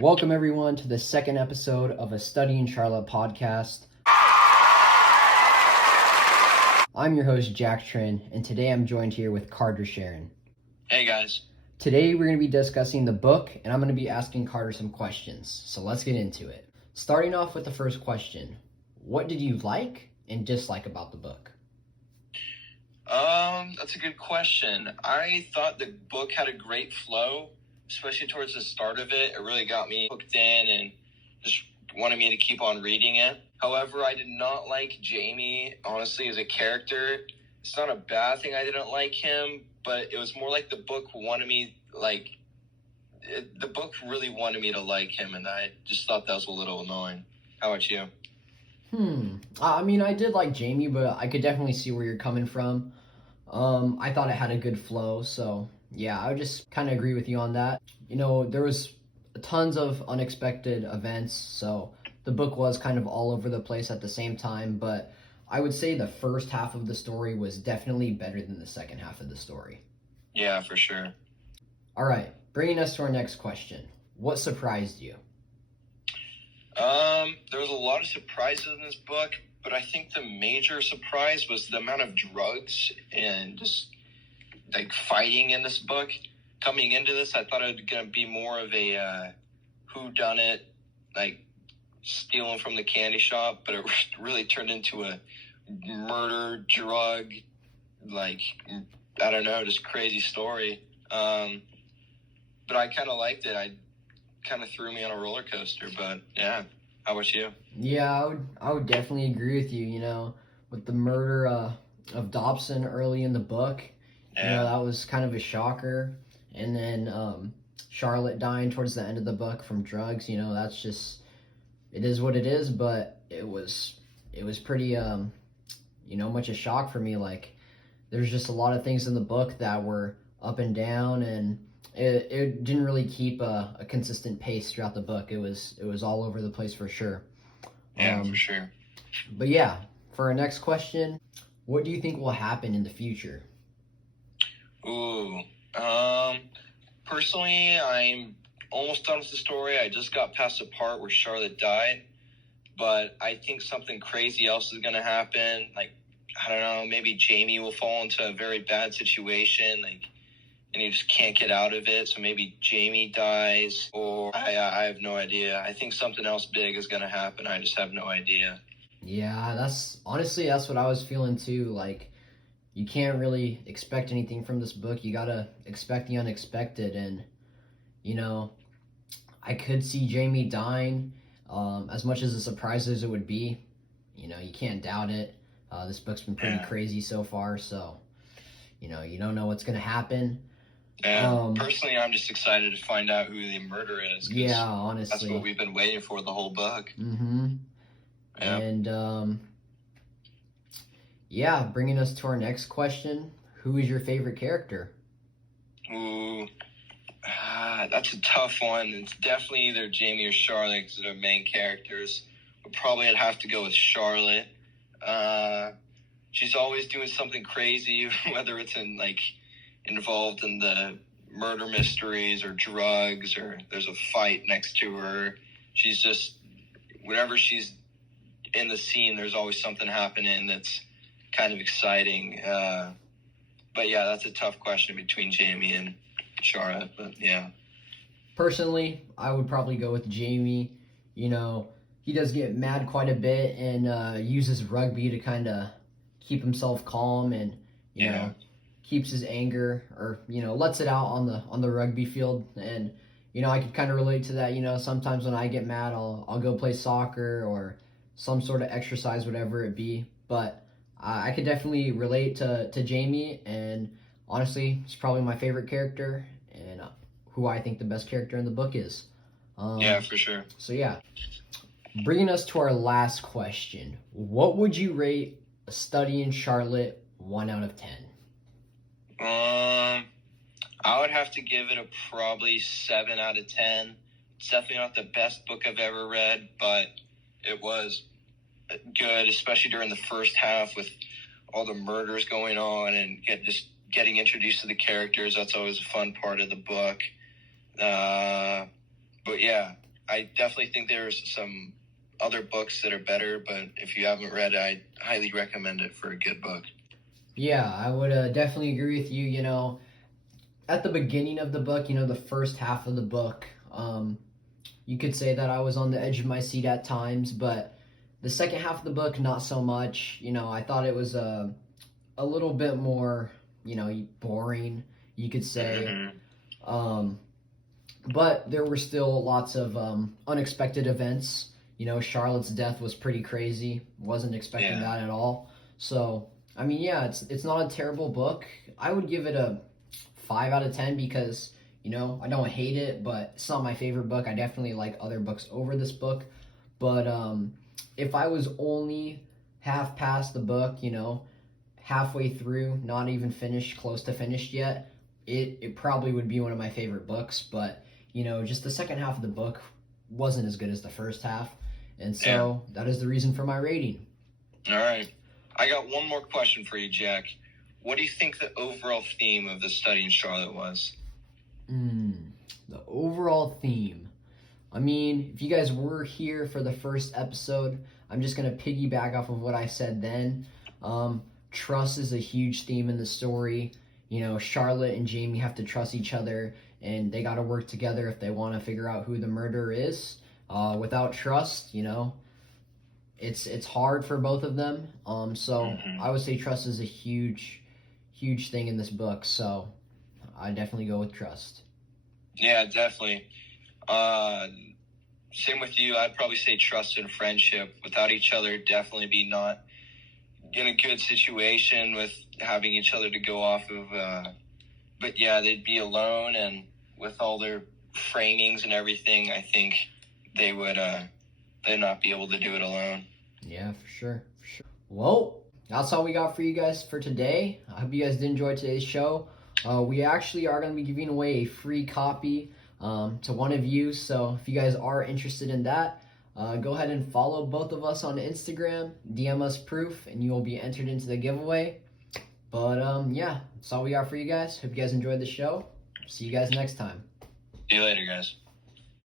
Welcome, everyone, to the second episode of a Study in Charlotte podcast. I'm your host, Jack Trin, and today I'm joined here with Carter Sharon. Hey, guys. Today we're going to be discussing the book, and I'm going to be asking Carter some questions. So let's get into it. Starting off with the first question, what did you like and dislike about the book? That's a good question. I thought the book had a great flow, especially towards the start of it. It really got me hooked in and just wanted me to keep on reading it. However, I did not like Jamie, honestly, as a character. It's not a bad thing I didn't like him, but it was more like the book wanted me, the book really wanted me to like him, and I just thought that was a little annoying. How about you? I did like Jamie, but I could definitely see where you're coming from. I thought it had a good flow, so yeah, I would just kind of agree with you on that. You know, there was tons of unexpected events, so the book was kind of all over the place at the same time, but I would say the first half of the story was definitely better than the second half of the story. Yeah, for sure. All right, bringing us to our next question. What surprised you? There was a lot of surprises in this book, but I think the major surprise was the amount of drugs and just like fighting in this book. Coming into this, I thought it was going to be more of a whodunit, like stealing from the candy shop, but it really turned into a murder, drug, like, I don't know, just crazy story. But I kind of liked it. I kind of threw me on a roller coaster, but yeah. How about you? Yeah, I would definitely agree with you, you know, with the murder of Dobson early in the book. Yeah. You know, that was kind of a shocker. And then Charlotte dying towards the end of the book from drugs, you know, that's just, it is what it is, but it was pretty, much a shock for me. Like, there's just a lot of things in the book that were up and down, and it didn't really keep a consistent pace throughout the book. It was all over the place for sure. Yeah, for sure. But yeah, for our next question, what do you think will happen in the future? Ooh, personally, I'm almost done with the story. I just got past the part where Charlotte died, but I think something crazy else is going to happen. Like, I don't know, maybe Jamie will fall into a very bad situation, and he just can't get out of it. So maybe Jamie dies, or I have no idea. I think something else big is going to happen. I just have no idea. Yeah, that's what I was feeling too. Like, you can't really expect anything from this book. You gotta expect the unexpected, and you know, I could see Jamie dying. As much as a surprise as it would be, you know, you can't doubt it. This book's been pretty crazy so far, so you know, you don't know what's gonna happen. Personally, I'm just excited to find out who the murderer is. Yeah, honestly, that's what we've been waiting for the whole book. Mm-hmm. Yeah. And yeah, bringing us to our next question: who is your favorite character? Ooh, that's a tough one. It's definitely either Jamie or Charlotte because they're main characters. But probably I'd have to go with Charlotte. She's always doing something crazy, whether it's involved in the murder mysteries or drugs, or there's a fight next to her. She's just, whenever she's in the scene, there's always something happening that's kind of exciting. But yeah, that's a tough question between Jamie and Charlotte, but yeah. Personally, I would probably go with Jamie. You know, he does get mad quite a bit and uses rugby to kind of keep himself calm, and you know, keeps his anger, or you know, lets it out on the rugby field. And you know, I could kind of relate to that. You know, sometimes when I get mad, I'll go play soccer or some sort of exercise, whatever it be. But I could definitely relate to Jamie, and honestly, he's probably my favorite character, and who I think the best character in the book is. Yeah, for sure. So yeah, bringing us to our last question: what would you rate A Study in Charlotte 1 out of 10? I would have to give it a probably 7 out of 10. It's definitely not the best book I've ever read, but it was good, especially during the first half with all the murders going on and just getting introduced to the characters. That's always a fun part of the book. But yeah, I definitely think there's some other books that are better, but if you haven't read it, I highly recommend it for a good book. Yeah, I would definitely agree with you. At the beginning of the book, the first half of the book, you could say that I was on the edge of my seat at times, but the second half of the book, not so much. I thought it was a little bit more, boring, you could say. Mm-hmm. But there were still lots of unexpected events. Charlotte's death was pretty crazy. Wasn't expecting that at all. So, I mean, yeah, it's not a terrible book. I would give it a 5 out of 10 because, I don't hate it, but it's not my favorite book. I definitely like other books over this book. But if I was only half past the book, halfway through, not even finished, close to finished yet, it probably would be one of my favorite books. But, just the second half of the book wasn't as good as the first half. And so that is the reason for my rating. All right. I got one more question for you, Jack. What do you think the overall theme of the study in Charlotte was? The overall theme. I mean, if you guys were here for the first episode, I'm just going to piggyback off of what I said then. Trust is a huge theme in the story. Charlotte and Jamie have to trust each other, and they got to work together if they want to figure out who the murderer is. Without trust, it's hard for both of them. So I would say trust is a huge thing in this book. So I definitely go with trust. Yeah, definitely. Same with you. I'd probably say trust and friendship. Without each other, definitely be not in a good situation with having each other to go off of. But yeah, they'd be alone, and with all their framings and everything, I think they would they'd not be able to do it alone. Yeah, for sure. Well, that's all we got for you guys for today. I hope you guys did enjoy today's show. We actually are going to be giving away a free copy to one of you. So if you guys are interested in that, go ahead and follow both of us on Instagram, DM us proof, and you will be entered into the giveaway. But yeah, that's all we got for you guys. Hope you guys enjoyed the show. See you guys next time. See you later, guys.